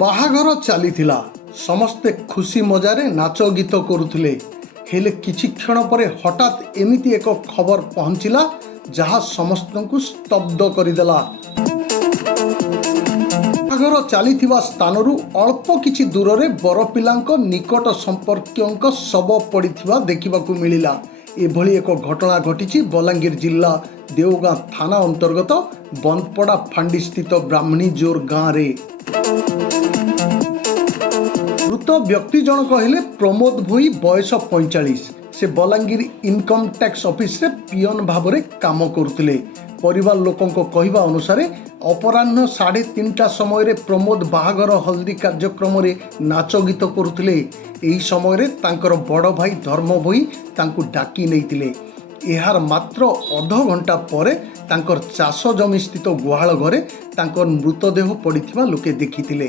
ବାହାଘର ଚାଲିଥିଲା, ସମସ୍ତେ ଖୁସି ମଜାରେ ନାଚ ଗୀତ କରୁଥିଲେ। ହେଲେ କିଛି କ୍ଷଣ ପରେ ହଠାତ୍ ଏମିତି ଏକ ଖବର ପହଞ୍ଚିଲା ଯାହା ସମସ୍ତଙ୍କୁ ସ୍ତବ୍ଧ କରିଦେଲା। ବାହାଘର ଚାଲିଥିବା ସ୍ଥାନରୁ ଅଳ୍ପ କିଛି ଦୂରରେ ବରପିଲାଙ୍କ ନିକଟ ସମ୍ପର୍କୀୟଙ୍କ ଶବ ପଡ଼ିଥିବା ଦେଖିବାକୁ ମିଳିଲା। ଏଭଳି ଏକ ଘଟଣା ଘଟିଛି ବଲାଙ୍ଗୀର ଜିଲ୍ଲା ଦେଓଗାଁ ଥାନା ଅନ୍ତର୍ଗତ ବନ୍ଦପଡ଼ା ଫାଣ୍ଡିସ୍ଥିତ ବ୍ରାହ୍ମଣୀଜୋର ଗାଁରେ। ମୃତ ବ୍ୟକ୍ତି ଜଣକ ହେଲେ ପ୍ରମୋଦ ଭୋଇ, ବୟସ 45। ସେ ବଲାଙ୍ଗୀର ଇନକମ୍ ଟ୍ୟାକ୍ସ ଅଫିସରେ ପିଅନ ଭାବରେ କାମ କରୁଥିଲେ। ପରିବାର ଲୋକଙ୍କ କହିବା ଅନୁସାରେ ଅପରାହ୍ନ 3:30 ସମୟରେ ପ୍ରମୋଦ ବାହାଘର ହଳଦୀ କାର୍ଯ୍ୟକ୍ରମରେ ନାଚ ଗୀତ କରୁଥିଲେ। ଏହି ସମୟରେ ତାଙ୍କର ବଡ଼ ଭାଇ ଧର୍ମ ଭୋଇ ତାଙ୍କୁ ଡାକି ନେଇଥିଲେ। ଏହାର ମାତ୍ର ଅଧଘଣ୍ଟା ପରେ ତାଙ୍କର ଚାଷ ଜମି ସ୍ଥିତ ଗୁହାଳ ଘରେ ତାଙ୍କର ମୃତଦେହ ପଡ଼ିଥିବା ଲୋକେ ଦେଖିଥିଲେ।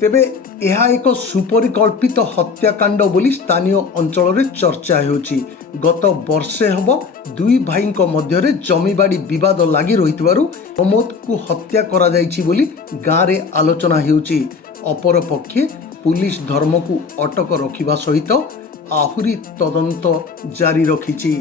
ତେବେ ଏହା ଏକ ସୁପରିକଳ୍ପିତ ହତ୍ୟାକାଣ୍ଡ ବୋଲି ସ୍ଥାନୀୟ ଅଞ୍ଚଳରେ ଚର୍ଚ୍ଚା ହେଉଛି। ଗତ ବର୍ଷେ ହେବ ଦୁଇ ଭାଇଙ୍କ ମଧ୍ୟରେ ଜମିବାଡ଼ି ବିବାଦ ଲାଗି ରହିଥିବାରୁ ପ୍ରମୋଦକୁ ହତ୍ୟା କରାଯାଇଛି ବୋଲି ଗାଁରେ ଆଲୋଚନା ହେଉଛି। ଅପରପକ୍ଷେ ପୁଲିସ ଧର୍ମକୁ ଅଟକ ରଖିବା ସହିତ ଆହୁରି ତଦନ୍ତ ଜାରି ରଖିଛି।